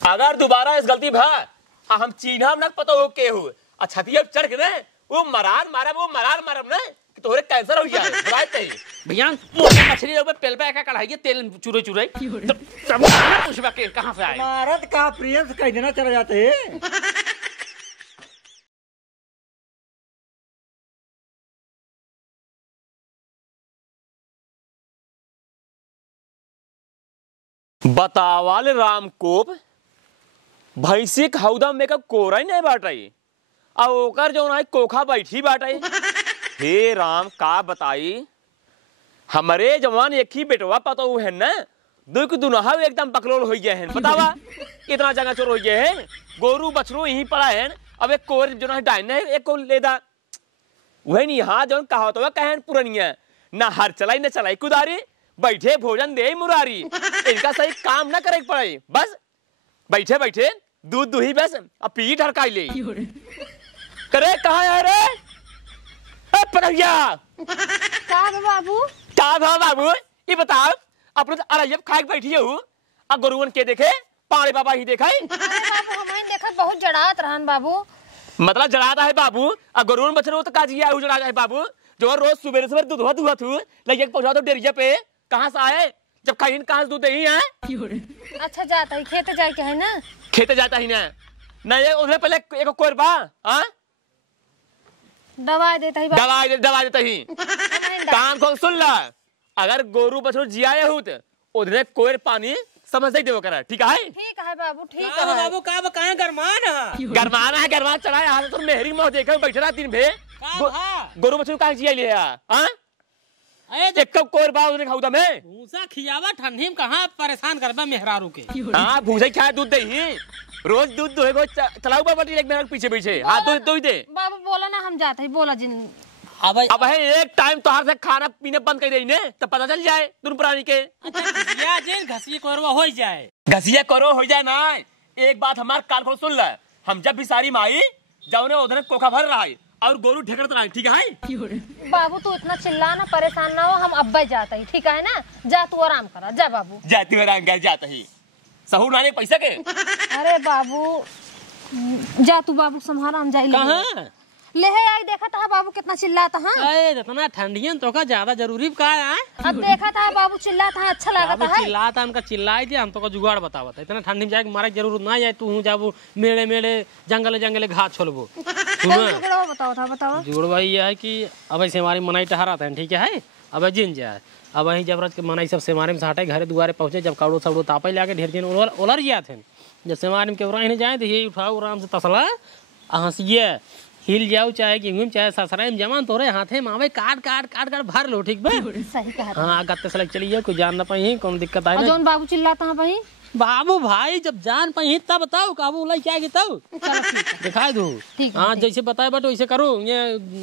अगर दोबारा इस गलती भा हम चीन्हा न पता हो के हो छतिया चढ़ के ने वो मरार मारब ना कि तोरे कैंसर हो जाए बताते भैया मोटा मछली लोग पेल पे का कढ़ाई तेल चुरे सब पूछबा के कहां से आए भारत का प्रियंस कह देना चला जाते हैं। बतावाल रामकोप भैंसी हौदा में का कोरा ही नहीं बाटाई और ओकर जो ना कोखा बैठी बाटाई हे राम का बताई हमारे जवान एक ही बेटवा पता हुए है ना दुख दुनहा एकदम बकलोल हो गए हैं बतावा इतना जगह चोर हो गए हैं गोरू बछरू यहीं पड़ा है अब एक कोर जो ना डाइन है एक को लेदा वही नहीं हाँ जो कहा तो कहन पुरनिया ना हर चलाई न चलाई कुदारी बैठे भोजन दे मुरारी इनका सही काम ना करे पड़े बस बैठे बैठे दूध दुही बस अब पीठ हड़काई ले करे कहा है रे पनैया का बाबू ये बताओ अपने अरब खाए बैठी हूँ अब गोरुवन के देखे पाड़े बाबा ही देखा बाबू हमारे देखा बहुत जड़ात रहन बाबू मतलब जड़ाता है बाबू अब गोरुवन बच्चे तो काजी है जड़ा है बाबू जो रोज सुबह सुबह दूध दुहा थू लगे पहुंचा दो डेरिया पे कहाँ से आए जब कहीं कहाँ से दूध ही है अच्छा जाता है खेते जाके है ना खेते जाता ही ना नहीं उन्हें पहले एक कोरबा हाँ दवा देता ही दवा देता ही कान को सुन ला अगर गोरू बछरू जियाए हो तो उन्हें कोर पानी समझ नहीं देवो करा ठीक है बाबू ठीक है बाबू का बताएं गरमाना है गरमा चढ़ाए हाथ तो मेहरी मोह देखे बैठे रहा दिन भे गोरू बछरू कहाँ जिया लिया हाँ एक कप कोर बा उन्हें खाऊदा में भूसा खियावा ठंडी में कहाँ परेशान करबा मेहरारू के हाँ भूसा क्या दूध दे ही रोज दूध दोहे चलाऊ बा बटी एक पीछे पीछे हाँ दो ही दे बाबू बोला ना हम जाते ही बोला जिन अब है एक टाइम तो हर से खाना पीने बंद कर देने तो पता चल जाए तुम प्राणी के घसिया करो हो जाए घसिया करो हो जाए ना एक बात हमारे कान खोल सुन ले हम जब भी सारी माई जाओ उधर कोखा भर रहा है और गोरू ढेकड़त रहा है ठीक है बाबू तू इतना चिल्ला ना परेशान ना हो हम अब्बा जाता ही ठीक है ना जा तू आराम करा जा बाबू जाती आराम कर जाता ही सहूर नाने पैसा के अरे बाबू जा तू बाबू संभाला हम जाए कहाँ ले आई देखा था बाबू कितना चिल्लाता हाँ इतना ठंडियन तो का ज्यादा जरूरी का है अब देखा था बाबू चिल्लाता अच्छा लगा था चिल्लाता हमका चिल्लाई दिया हम तो का जुगाड़ बतावा था इतना ठंडी में जाके मारे जरूरत ना जाए तू जाबू मेले मेले जंगले जंगले घास छोलबो बताओ जुगड़ भाई ये है कि अब ऐसे हमारी मनाई टहरा था ठीक है अब जिन जाए अब वहीं जब रज के मनाई सब सेमारे में हटे घरे दुआरे पहुंचे जब काड़ो सड़ो तापे लाके ढेर दिन ओलर गया थे जब सेमारे में के जाए तो ये उठाओ आराम से तसला हंसिए हिल जाओ चाहे गेहूं चाहे ससराई में जमान तोरे हाथे में आवे काट काट काट काट भर लो ठीक बा सही कहा हाँ गत्ते से लग चलिए कोई जान ना पाई कौन दिक्कत आए जोन बाबू चिल्लाता है भाई बाबू भाई जब जान पाई तब बताओ काबू लाई क्या तब दिखाई दो हाँ जैसे बताए बट वैसे करो ये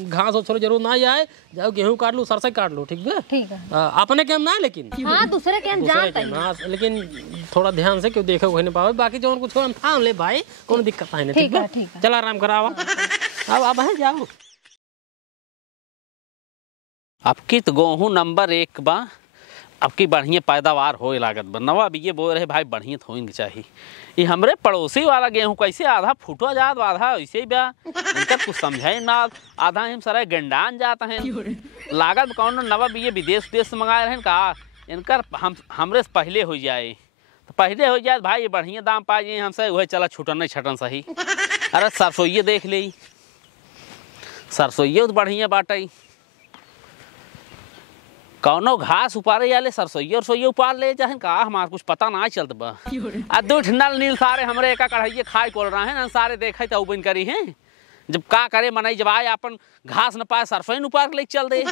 घास हो छोड़ो जरूर ना आए जाओ गेहूं काट लो सरसों काट लो ठीक है ठीक है अपने के हम ना लेकिन हाँ दूसरे के हम जानते हैं लेकिन थोड़ा ध्यान से क्यों देखो वही नहीं पाओ बाकी जो कुछ हम थाम ले भाई कौन दिक्कत है ठीक है चल आराम करावा अब है जाओ आपकी तो गेहूँ नंबर 1 बा आपकी बढ़िया पैदावार हो लागत बा नवा भी ये बोल रहे भाई बढ़िया होनी चाहिए ये हमरे पड़ोसी वाला गेहूँ कैसे आधा फूटवा जात आधा ऐसे ही बा इनका कुछ समझे ना आधा हम सारा गंडान जाता है लागत कौन नवा भी ये विदेश से मंगाए रहे का इनका हमरे से पहले हो जाए तो पहले हो जाए भाई ये बढ़िया दाम पा जाए हमसे वही चला छूटन नहीं छटन सही अरे सरसोइये देख ली सरसोइये तो बढ़िया बाटई कौनो घास उपारे जाले सरसोइये और सोइये उपार ले जाए का हमारे कुछ पता ना चलत बा आ दो नल नील सारे हमरे एक कढ़ाइये खाए कोल रहे हैं सारे देखे तो बन करी हैं जब का करे मनाई जब आए अपन घास न पाए सरसोई उपार ले चल दे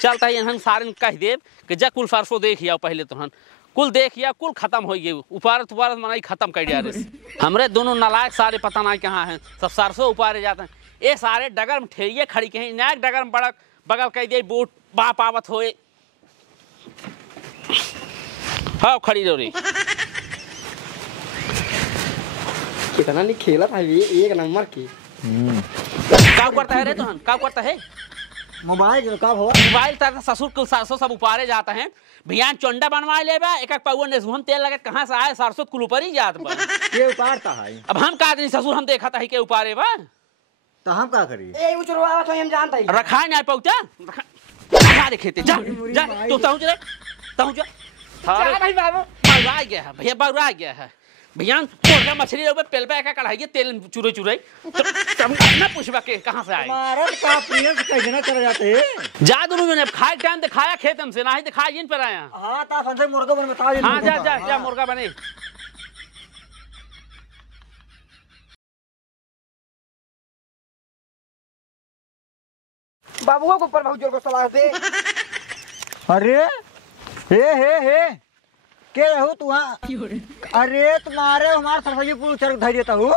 चलता है सारे कह देव कि जा कुल सरसों देखिया पहले तो कुल देखिया कुल खत्म हो गए उपारत उपारत मनाई खत्म कर दिया हमरे दोनों नलायक सारे पता ना कहाँ हैं सब सरसों उपारे जाते हैं ये सारे डगर में ठेरिए खड़ी के नायक डगर में बड़क बगल कह दे बूट बाप आवत होए हाँ खड़ी रहो रे कितना नहीं खेला था ये एक नंबर की क्या करता है रे तोहन क्या करता है मोबाइल का हो मोबाइल तर ससुर के सरसों सब उपारे जाते हैं भैया चोंडा बनवा ले बा एक पौवा ने सुहन तेल लगे कहां से आए सरसों कुल ऊपर ही जात बा के उपाड़ता है अब हम का दिन ससुर हम देखा था के उपारे बा तो हम का करी ए उचरवा तो हम जानता ही रखा नहीं पहुंचा रखा देखे थे जा जा तू पहुंच रे पहुंच जा भाई बाबू बउरा गया है भैया बउरा गया है भैया कोरला मछली रे पेल पे का कढ़ाई तेल चुरे चुरे तब ना पूछबा के कहां से आए मारत का प्रियंस कहीं ना चले जाते हैं जा दोनों मैंने खाए टाइम ते खाया खेत हमसे ना ही ते खाई इन पर आया हां ता फंसे मुर्गा बन बता दे हां जा जा जा मुर्गा बने बाबुओं को ऊपर बहुत जोर को सलाह दे अरे हे के हो तू अरे तुम्हारे हमारे सरसई पूछ धर देता हूँ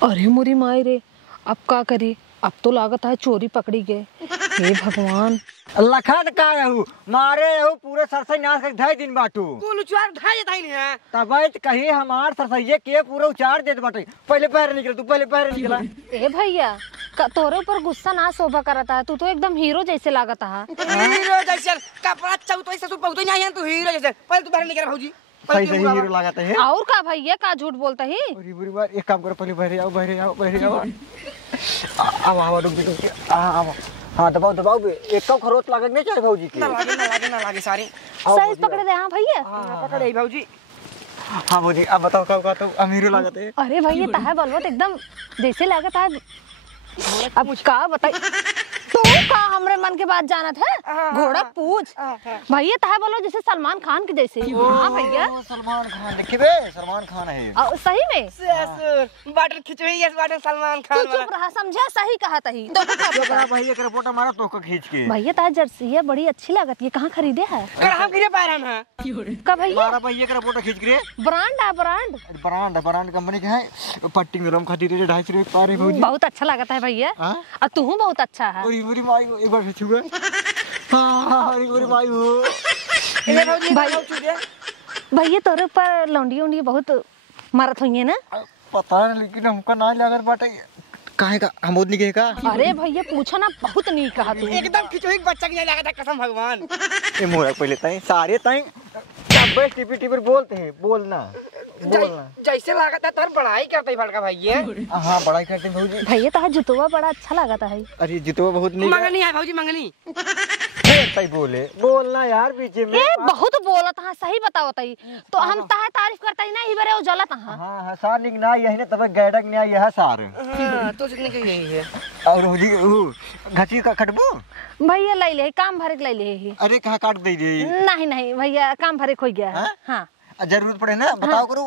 अरे मोरी माई रे अब का करी अब तो लागत है चोरी पकड़ी गए हे भगवान लखन का रहू मारे रहू पूरे सरसई नाश कर ढाई दिन बाटू कुल उचार ढाई देता ही नहीं है तब कहीं हमार सरसइये के पूरा उचार देत बाटे पहले पहर निकल तू पहले पहर निकला ए भैया तोरे ऊपर गुस्सा ना शोभा करता है तू तो एकदम हीरो जैसे लागता है हीरो जैसे कपड़ा चौथो ससुर बहुत नहीं है तू हीरो जैसे पहले तू बाहर निकल भौजी सही सही हीरो लगाता है और का भैया का झूठ बोलता ही बुरी बुरी बात एक काम करो पहले बहरे आओ आओ रुक आओ हाँ दबाओ बे एक कम खरोच लागत नहीं चाहिए भौजी के ना लागे सारी साइज पकड़े दे हाँ भैया पकड़े भौजी हाँ भौजी अब बताओ कब का तो अमीरो लागत है अरे भैया ताहे बलवत एकदम जैसे लागत है अब का बताई तू का हमरे मन के बात जानत है घोड़ा पूछ भैया ताहे बोलो जैसे सलमान खान के जैसे हाँ भैया सलमान खान देखिए बे सलमान खान है सही में ससुर बाटल खिचड़ी है बाटल सलमान तू खान चुप रहा समझा सही कहा तही भैया का रिपोर्ट हमारा तो खींच के भैया ताहे जर्सी बड़ी अच्छी लागत ये कहाँ खरीदे है हम गिरे पैरन है का भैया हमारा भैया का रिपोर्ट खींच के ब्रांड है ब्रांड कंपनी का है पट्टी में रम खाती 250 रुपए पा रहे भौजी बहुत अच्छा लगता है भैया और तू बहुत अच्छा है और बुरी माई एक बार छुआ हां बुरी माई हो ए भौजी भाई भैया तोरे ऊपर लौंडी उंडी बहुत मारत हुई है ना पता नहीं लेकिन हमका ना लागत बाटे काहे का हम ओदनी के का अरे भैया पूछो ना बहुत नहीं कहा तू एकदम खिचड़ी बच्चा की नहीं लगा था कसम भगवान ए मोरा पहले ताई सारे ताई सब टीपी पर बोलते हैं बोलना जैसे लागत है तर पढ़ाई करते भड़का भैया हां पढ़ाई करते हैं भौजी भैया ताहा जुतवा बड़ा अच्छा लगता है अरे जुतवा बहुत नहीं मंगनी है भौजी मंगनी ताई बोलना यार बीच में ए बहुत बोलत हां सही बताओ तई तो हम ताहा तारीफ करता ही ना ही बरे जलत हां हां सार निक ना यही ना तब गैडक ने यह सार तो जितने की यही है और भौजी घची का कटबू भैया ले ले काम भरे ले ले अरे कहां काट दे रे नहीं भैया काम भरे खोई गया है हां जरूरत पड़े ना बताओ करो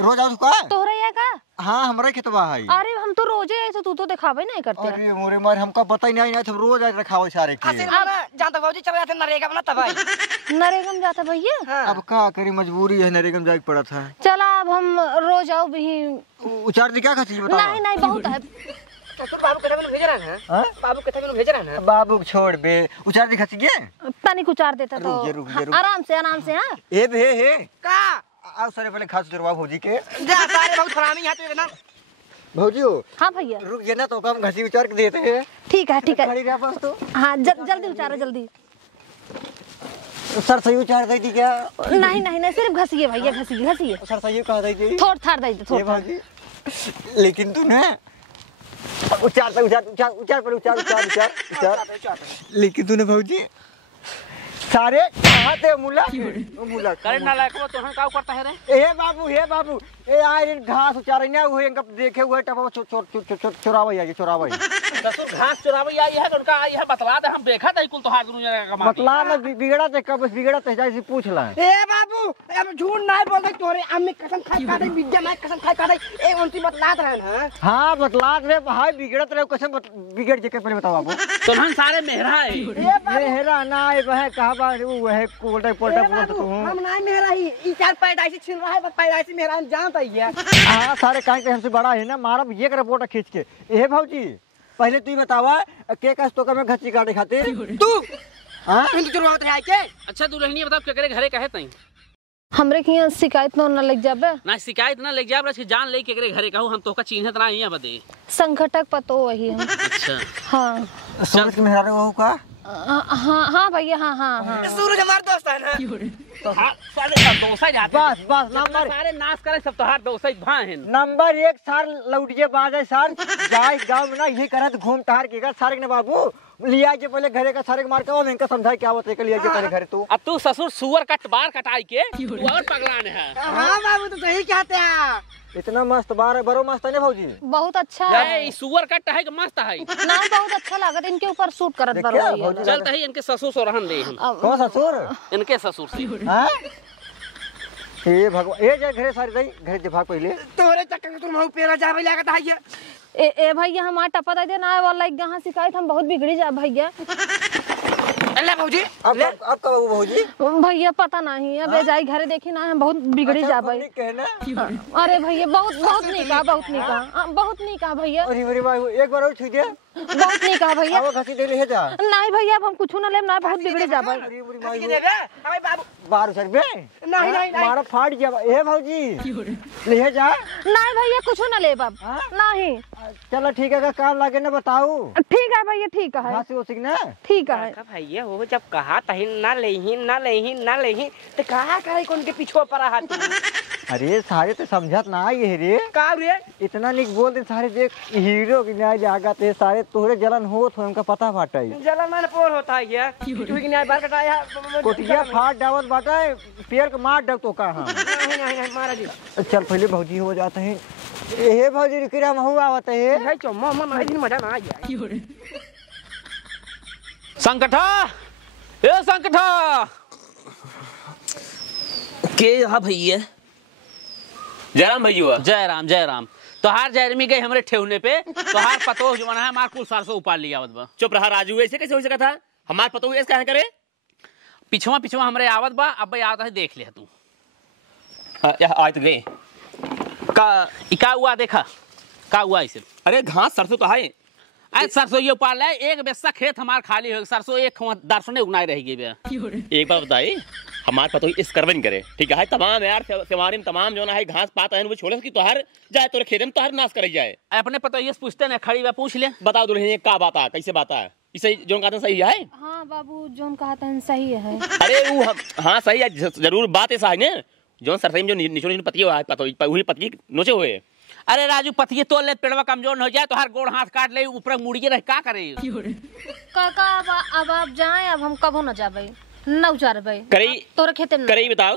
रोज आओ का तोहरा या का हाँ हमारे खेतवा है अरे हम तो रोजे आए तू तो दिखावे नहीं करते अरे मोरे मार हमका पता ही नहीं था रोज आज रखाओ सारे के जानता भौजी चल जाते नरेगा बना तब नरेगम जाता भैया अब का करी मजबूरी है नरेगम जाके पड़ा था चला अब हम रोज आओ भी उचार दी क्या खाती बताओ नहीं बहुत है तो बाबू कथा में भेज रहा है हां बाबू कथा में भेज रहा है बाबू छोड़ बे उचार दी खाती के तनिक उचार देता तो आराम से हां ए बे हे का आओ सारे पहले खास दरवा भौजी के जा सारे बहुत फरामी है तो ना भौजी हो हां भैया रुक जे ना तो हम घसी उचार के देते हैं ठीक है खड़ी रहा बस तो हां जल्दी उचारो जल्दी सर सही उचार दे दी क्या नहीं सिर्फ घसिए भैया घसिए सर सही कहा दे दी थोड़ थाड़ दे थोड़ भौजी लेकिन तू ना उचार लेकिन तूने भौजी सारे कहाँ थे मुला करे ना लायक वो तोहन का करता है रे हे बाबू ए आए घास उचारे ना हुए इनका देखे हुए टपा चोरावे ससुर घास चुरावे आई है उनका आई है बतला दे हम देखा था कुल तोहार दुनिया का कमा बतला ना बिगड़ा थे कब बिगड़ा थे जैसे पूछ ला ए बाबू अब झूठ नहीं बोल दे तोरे अम्मी कसम खाई का दे विद्या मैं कसम खाई का दे ए उनकी बतलात रहे ना हां बतलात रे भाई बिगड़त रहे कसम बिगड़ जे के पहले बताओ बाबू तोहन सारे मेहरा है ए मेहरा ना है वह कहां बा वो है पोल्टा बोलत तू हम नहीं मेहरा ही ई चार पैदाइशी छिन रहा है पैदाइशी मेहरा जानता ही है हां सारे काहे के हमसे बड़ा है ना मारब ये कर रिपोर्ट खींच के ए भौजी पहले तू ही बतावा के कस तो में घची काटे खातिर तू हां तू चुरवात है के अच्छा दुल्हनिया बताओ क्या करे घरे कहे तई हमरे के यहाँ शिकायत न लग जाबे। ना शिकायत ना लग जाब रहे जान ले के घरे कहूँ हम तोका चिन्हत ना यहाँ बदे। संकटक पतो वही हम। अच्छा हाँ सूरज के मेहरारू बहू का? हाँ हाँ भैया हाँ हाँ हाँ। सूरज हमारा दोस्त है ना। तो सारे सब दोस्त जाते बस बस नंबर सारे नाश करे सब तोहार दोस्त भाई हैं। नंबर 1 सार लौटिए बाज है सार जाए गांव में ना यही करत घूम टहर के सारे ने बाबू लिया के पहले घरे का सारे के मार के और इनका समझाई क्या होता है लिया के पहले घरे तू। अब तू ससुर सुअर कटबार कटाई के तू और पगलान है। हाँ बाबू तो सही कहते हैं। इतना मस्त बार बरो मस्त है ना भौजी। बहुत अच्छा है। ए सुअर कट है कि मस्त है। ना बहुत अच्छा लागत इनके ऊपर सूट करत देखिए, बरो भौजी। चलता है इनके ससुर से रहन दे हम। कौन ससुर? इनके ससुर से हां हे भगवान ए जे घरे सारी रही घरे जे भाग पहले तोरे चक्कर में तुम पेरा जावे लागत है। ए भैया हमार टपा दे ना वाला एक गहां शिकायत हम बहुत बिगड़ी जा भैया। अल्लाह भौजी अब कब वो भौजी? भैया पता नहीं अब जाई घरे देखी ना हम बहुत बिगड़ी जा भाई। कहना अरे भैया बहुत बहुत निका बहुत निका बहुत निका भैया। अरे मेरे भाई एक बार और छू दे बहुत निका भैया। अब घसी दे ले जा नहीं भैया अब हम कुछ ना लेम ना बहुत बिगड़ी जा भाई। अरे मेरी माई की देबे अबे बाबू 1200 रुपए नहीं नहीं नहीं मारा फाट जा ए भौजी ले जा। नहीं भैया कुछ ना ले बाब हाँ? नहीं। चलो ठीक है का काम लागे ना बताओ। ठीक है भैया ठीक है घासी ओसी ना ठीक है। भैया वो जब कहा तही ना लेही तो कहा करे कौन के पीछे पड़ा हाथ। अरे सारे तो समझत ना ये रे का रे इतना निक बोल दे सारे देख हीरो की न्याय जागत है सारे तोहरे जलन होत हो हमका पता बाटा है। जलन मन पोर होता है ये क्योंकि न्याय बार कटाया कोटिया फाट डावत बाटा है पेड़ के मार डक तो का हां नहीं नहीं नहीं महाराज जी चल पहले भौजी हो जाते हैं। ये भौजी रिकरा महू आवत है। भाई चो मामा नहीं दिन मजा ना आया। संकटा ए संकटा के हा भैया जयराम भैया। जय राम तोहार जयरमी गई हमरे ठेवने पे तोहार पतो जो बना है मार कुल 400 उपार लिया आवत बा। चुप रहा राजू ऐसे कैसे हो सका था हमार पतो ऐसे कहा करे पिछवा हमरे आवत बा अब भाई आवत है देख ले तू। आज तो गए का हुआ देखा का हुआ इसे। अरे घास सरसों तो है आज सरसों ये उपार ले एक बेस्सा खेत हमार खाली हो सरसों एक दर्शो ने उगनाई रहेगी बे। एक बार बताइए हमारे पतो इस करवन करे ठीक है तमाम यार सेवारी में तमाम जो ना है घास पात है वो छोड़े की तोहर जाए तोरे खेत में तोहर नाश करे जाए। अपने पतो ये पूछते ना खड़ी बा पूछ ले बताओ दुल्हन का बात है कैसे बात है इसे जो कहते सही है। हाँ बाबू जोन कहा था सही है। अरे वो हाँ सही है जरूर बात ऐसा है ना जो सरसई में जो निचोड़ पति हुआ है पतो वही पति नोचे हुए। अरे राजू पतिये तो ले पेड़वा कमजोर हो जाए तो हर गोड़ हाथ काट ले ऊपर मुड़िए रह का करे। काका अब आप जाएं अब हम कबो न जाबे न उचारबे करी तोरे खेते में करी बताओ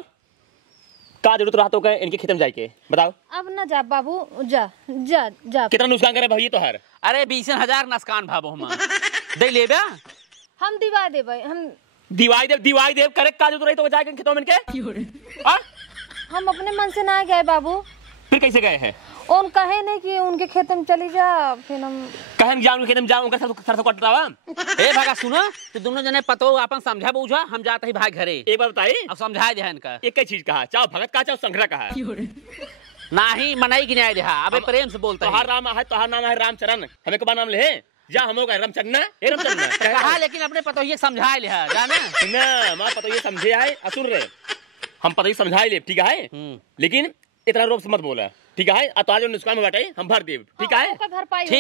का जरूरत रहा तो इनके खेत में जाके बताओ। अब न जा बाबू जा जा जा। कितना नुकसान करे भैया तो हर। अरे 20,000 नसकान भाबो हम दे ले बे हम दिवा देबे हम दिवाई देव करे का जरूरत रही तो जाके खेतों में इनके हम अपने मन से ना गए बाबू। फिर कैसे गए हैं उन कहे नहीं कि उनके खेत में चली जा फिर हम कहन जाऊं खेत में जाऊं उनका सरसों कटवावा। ए भगा सुनो तो दोनों जने पतो अपन समझा बूझा हम जाते ही भाई घरे। एक बार बताइए अब समझा दे इनका एक चीज कहा चाहो भगत का चाहो संघरा कहा नाही मनाई की न्याय देहा अबे प्रेम से बोलता तोहार नाम है तोहार नाम है रामचरण हमें कब नाम ले जा हम होगा रामचरण ए रामचरण कहा लेकिन अपने पतो ये समझा ले जाना ना मां पतो ये समझे है असुर रे हम पतो ये समझाई ले ठीक है लेकिन इतना रोप से मत बोला ठीक है तो आज नुकसान में बाटे हम भर देब ठीक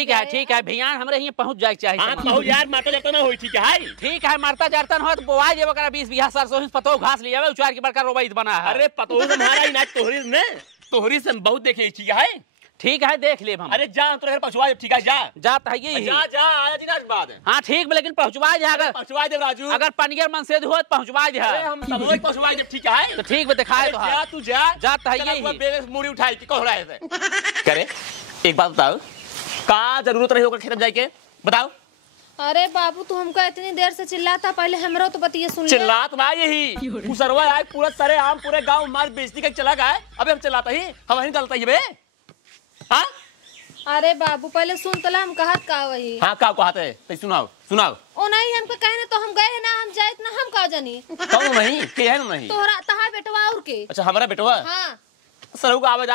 है ठीक है भियान हमरे यहीं पहुंच जाए चाहिए। हां पहुंच यार माता जाता ना होई ठीक है मरता जाता हो तो बोवा जे बकरा 20 बीघा सरसों पतो घास लिया है उचार की बड़का रोबाई बना है। अरे पतो तुम्हारा ही ना तोहरी से बहुत देखे ठीक है देख ले हम। अरे जा तो घर पहुंचवा ठीक है जाता है ये जा आया जी ना बात है। हां ठीक लेकिन पहुंचवा दे अगर पहुंचवा दे राजू अगर पनियर मन से हो तो पहुंचवा दे। अरे हम सब लोग पहुंचवा दे ठीक है तो ठीक है दिखाए तो जा तू जा जाता है ये बेले मुड़ी उठाई के कोहरा है करे। एक बात बताओ का जरूरत रही होगा खेत में जाके बताओ। अरे बाबू तू हमको इतनी देर से चिल्लाता पहले हमरो तो बतिए सुन ले। चिल्लात ना यही उसरवा आए पूरा सारे आम पूरे गांव मार बेइज्जती का चला गया अबे हम चिल्लाता ही हम नहीं गलता है बे। हां अरे बाबू पहले सुन तो हम कहत का वही। हां का कहत है तो सुनाओ ओ नहीं हमको कहने तो हम गए ना हम जाए ना हम का जानी कौन नहीं के है नहीं तोहरा तहार बेटवा और के। अच्छा हमारा बेटवा हां सरू का आवाज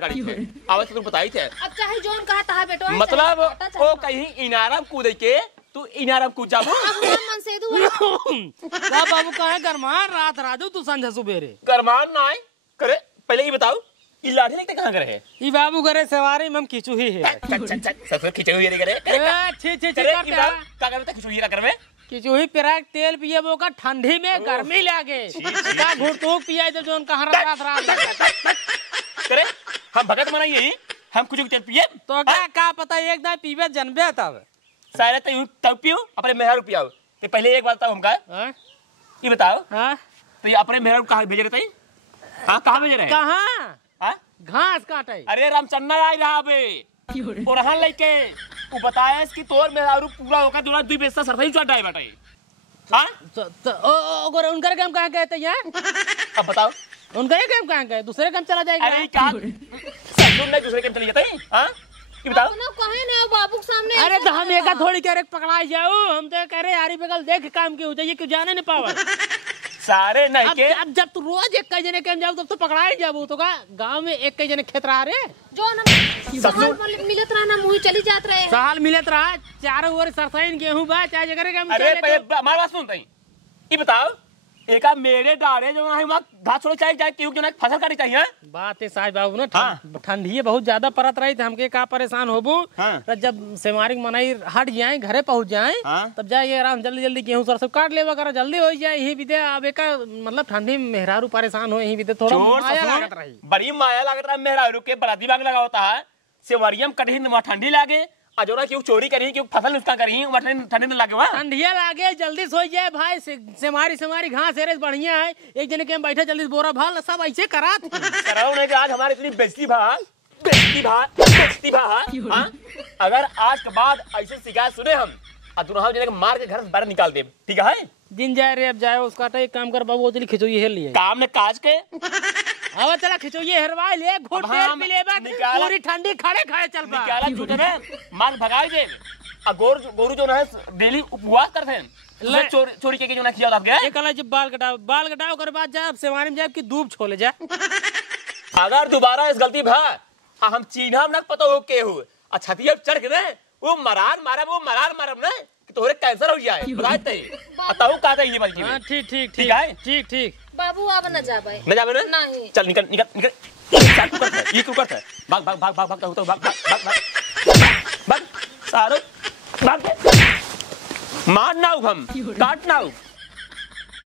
गाड़ी थे आवाज तुम बताई थे अब चाहे जोन कहा तहार बेटवा मतलब वो कहीं इनारा कूद के तू इनारम कूद जाबू मन से तू का बाबू कहाँ गरमान रात राजू तू संझा सुबेरे गरमान ना आए करे पहले ये बताओ ये लाठी लेके कहाँ करे है ई बाबू करे सवारी में हम खिचू ही है सब खींचे हुए नहीं करे छी छी छी करे करते ये बताओ का करे खींचे हुए करे में खिचू ही पिरा तेल पिए वो का ठंडी में गर्मी लागे का घुटूक पिया जब जोन कहाँ रात रात करे हम भगत मनाइए हम कुछ तेल पिए तो का पता एक दाई पीबे जनबे तब सारे तब पियो अपने मेहरा रुपया तो पहले एक बात बताओ हमका ये बताओ हाँ तो ये अपने मेहरा कहाँ भेजे रहते हाँ कहाँ भेजे रहे कहाँ हाँ घास काटे अरे रामचंद्र आई रहा बे और हाँ लेके वो बताया कि तोर मेहरारू पूरा होकर दूसरा दुई पैसा सरसई चढ़ाई बटाई हाँ तो उनका काम कहाँ गए थे यहाँ अब बताओ उनका ये काम कहाँ गए दूसरे काम चला जाएगा अरे क्या सब नहीं दूसरे काम चली जाते हैं हाँ ये बताओ ना कहे ना बाबू के सामने अरे तो हम एक थोड़ी कह रहे पकड़ाई जाओ हम तो कह रहे यारी बगल देख काम की हो जाइए क्यों जाने नहीं पावा सारे नहीं के अब जब तू रोज एक कई जने के जाओ तब तो पकड़ाई जाबू तो का गांव में एक कई जने खेत रहा रे जो ना मिलत रहा ना मुही चली जात रहे साल मिलत रहा चारों ओर सरसईन गेहूं बा चाहे जगह के हम अरे पहले हमारी बात सुनते हैं ये बताओ एका मेरे डारे जो है वहाँ घास छोड़े चाहिए जाए क्यों ना फसल काटी चाहिए बात है साहब बाबू ना हाँ। ठंडी बहुत ज्यादा परत रही थी हमके का परेशान होबू हाँ। तो जब सेमारी मनाई हट जाए घरे पहुंच जाए हाँ। तब जाइए आराम जल्दी जल्दी गेहूं सरसों काट ले वगैरह जल्दी हो जाए यही विदे अब एक मतलब ठंडी में मेहरारू परेशान हो यही विदे थोड़ा चोर माया ससुर, लागत रही बड़ी माया लागत रहा मेहरा के बराती बाग लगा होता है सेवरियम कठिन वहाँ ठंडी लागे अजोरा क्यों चोरी करी क्यों फसल नुकसान करी वहाँ ठंडी न लागे वहाँ ठंडिया लागे जल्दी सो जाए भाई सेमारी घास एरे बढ़िया है एक जने के हम बैठे जल्दी बोरा भाल सब ऐसे करा कराओ नहीं कि आज हमारी इतनी बेइज्जती भा हाँ? अगर आज के बाद ऐसे शिकायत सुने हम दुल्हा जने मार के घर से बाहर निकाल दे ठीक है दिन जाए रे अब जाए उसका एक काम कर बाबू चली खिचोई हेल लिए काम ने काज के अब चला खिचोई हेरवा ले घोट तेल पी ले पूरी ठंडी खड़े खड़े चल पा निकाला झूठे में मार भगाई दे गोरू जो है डेली उपवास करते हैं चोरी के जो ना किया आपके एक अलग जब बाल कटाओ कर बाद जाए सेवानी में जाए कि धूप छोले जाए अगर दोबारा इस गलती भा हम चीन्हा ना पता हो के हो छतिया चढ़ के वो मरार मारब ना कि तोहरे कैंसर हो जाए बताते बताओ का ये बल्कि हां ठीक ठीक ठीक है ठीक बाबू अब न जाबे न जाबे ना नहीं चल निकल ये क्यों करता है भाग सारो भाग मारना हम काटना